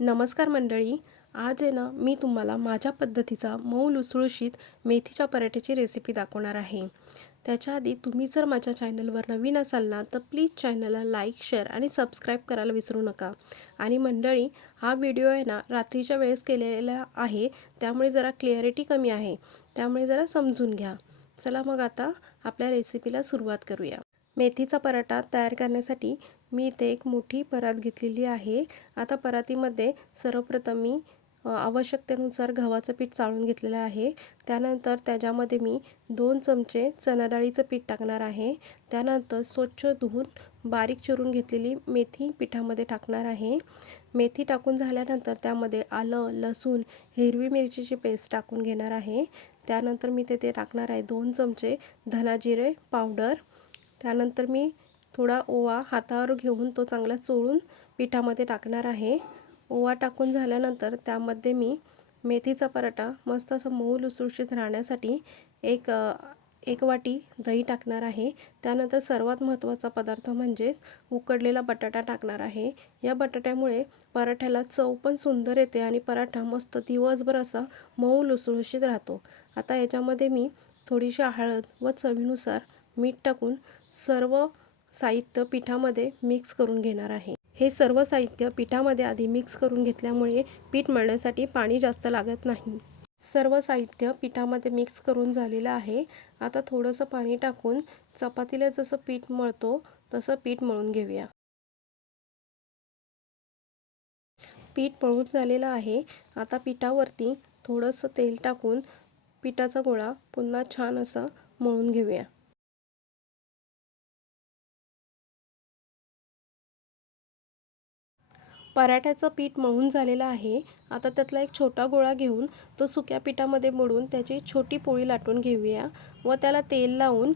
नमस्कार मंडळी. आज आहे ना मी तुम्हाला माझ्या पद्धतीचा मऊ लुसलुशीत मेथीच्या पराठ्याची रेसिपी दाखवणार आहे. त्याच्या आधी तुम्ही जर माझ्या चॅनलवर नवीन असाल ना तर प्लीज चॅनलला लाईक, शेअर आणि सबस्क्राईब करायला विसरू नका. आणि मंडळी, हा व्हिडिओ आहे ना रात्रीच्या वेळेस केलेला आहे, त्यामुळे जरा क्लिअरिटी कमी आहे, त्यामुळे जरा समजून घ्या. चला मग आता आपल्या रेसिपीला सुरुवात करूया. मेथीचा पराठा तयार करण्यासाठी मी इथे एक मोठी परात घेतलेली आहे. आता परातीमध्ये सर्वप्रथम मी आवश्यकतेनुसार गव्हाचं पीठ चाळून घेतलेलं आहे. त्यानंतर त्याच्यामध्ये मी 2 चमचे चणा डाळीचं पीठ टाकणार आहे. त्यानंतर स्वच्छ धुवून बारीक चिरून घेतलेली मेथी पिठामध्ये टाकणार आहे. मेथी टाकून झाल्यानंतर त्यामध्ये आलं, लसूण, हिरवी मिरचीची पेस्ट टाकून घेणार आहे. त्यानंतर मी ते टाकणार आहे 2 चमचे धना जिरे पावडर. त्यानंतर मी थोडा ओवा हातावर घेऊन तो चांगला चोळून पिठामध्ये टाकणार आहे. ओवा टाकून झाल्यानंतर त्यामध्ये मी मेथीचा पराठा मस्त असं मऊ लुसलुशीत राहण्यासाठी एक वाटी दही टाकणार आहे. त्यानंतर सर्वात महत्त्वाचा पदार्थ म्हणजे उकडलेला बटाटा टाकणार आहे. या बटाट्यामुळे पराठ्याला चव पण सुंदर येते आणि पराठा मस्त दिवसभर असा मऊ लुसलुशीत राहतो. आता याच्यामध्ये मी थोडीशी हळद व चवीनुसार मीठ टाकून सर्व साहित्य पिठामध्ये मिक्स करून घेणार आहे. हे सर्व साहित्य पिठामध्ये आधी मिक्स करून घेतल्यामुळे पीठ मळण्यासाठी पाणी जास्त लागत नाही. सर्व साहित्य पिठामध्ये मिक्स करून झालेलं आहे. आता थोडंसं पाणी टाकून चपातीला जसं पीठ मळतो तसं पीठ मळून घेऊया. पीठ मळून झालेलं आहे. आता पिठावरती थोडंसं तेल टाकून पिठाचा गोळा पुन्हा छान असा मळून घेऊया. पराठ्याचं पीठ मळून झालेलं आहे. आता त्यातला एक छोटा गोळा घेऊन तो सुक्या पिठामध्ये बुडवून त्याची छोटी पोळी लाटून घेऊया व त्याला तेल लावून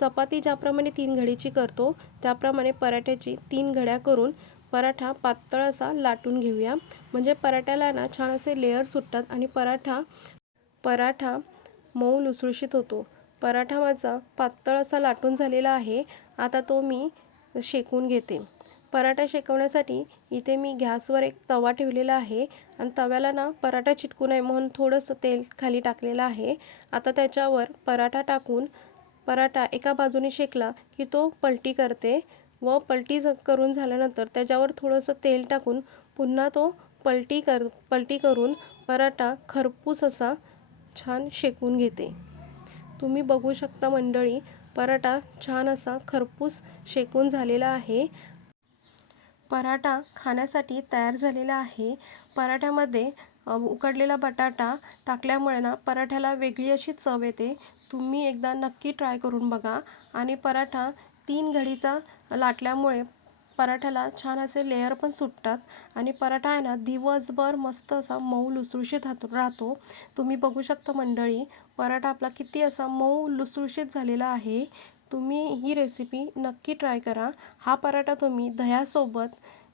चपाती ज्याप्रमाणे 3 घडीची करतो त्याप्रमाणे पराठ्याची 3 घड्या करून पराठा पातळ असा लाटून घेऊया. म्हणजे पराठ्याला ना छान असे लेयर सुटतात आणि पराठा मऊ लुसलुशीत होतो. पराठा माझा पातळ असा लाटून झालेला आहे. आता तो मी शेकून घेते. पराठा शेकवण्यासाठी इथे मी गॅसवर एक तवा ठेवलेला आहे आणि तव्याला ना पराठा चिटकू नये म्हणून थोडंसं तेल खाली टाकलेलं आहे. आता त्याच्यावर पराठा टाकून पराठा एका बाजूने शेकला की तो पलटी करते व पलटी करून झाल्यानंतर त्याच्यावर थोडंसं तेल टाकून पुन्हा तो पलटी करून पराठा खरपूस असा छान शेकून घेते. तुम्ही बघू शकता मंडळी, पराठा छान असा खरपूस शेकून झालेला आहे. पराठा खाण्यासाठी तयार झालेला आहे. पराठ्यामध्ये उकडलेला बटाटा टाकल्यामुळे ना पराठ्याला वेगळी अशी चव येते. तुम्ही एकदा नक्की ट्राय करून बघा. आणि पराठा 3 घडीचा लाटल्यामुळे पराठ्याला छान असे लेयर पण सुटतात आणि पराठा आहे ना दिवसभर मस्त असा मऊ लुसलुशीत राहतो. तुम्ही बघू शकता मंडळी, पराठा आपला किती असा मऊ लुसलुशीत झालेला आहे. तुम्ही ही रेसिपी नक्की ट्राय करा. हा पराठा तुम्ही दह्यासोबत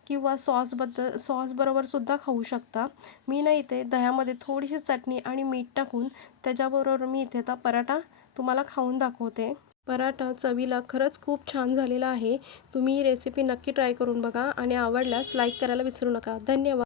किंवा सॉसबरोबर सुद्धा खाऊ शकता. मी ना इथे दह्यामध्ये थोडीशी चटणी आणि मीठ टाकून त्याच्याबरोबर मी इथे आता पराठा तुम्हाला खाऊन दाखवते. पराठा चवीला खरंच खूप छान झालेला आहे. तुम्ही ही रेसिपी नक्की ट्राय करून बघा आणि आवडल्यास लाईक करायला विसरू नका. धन्यवाद.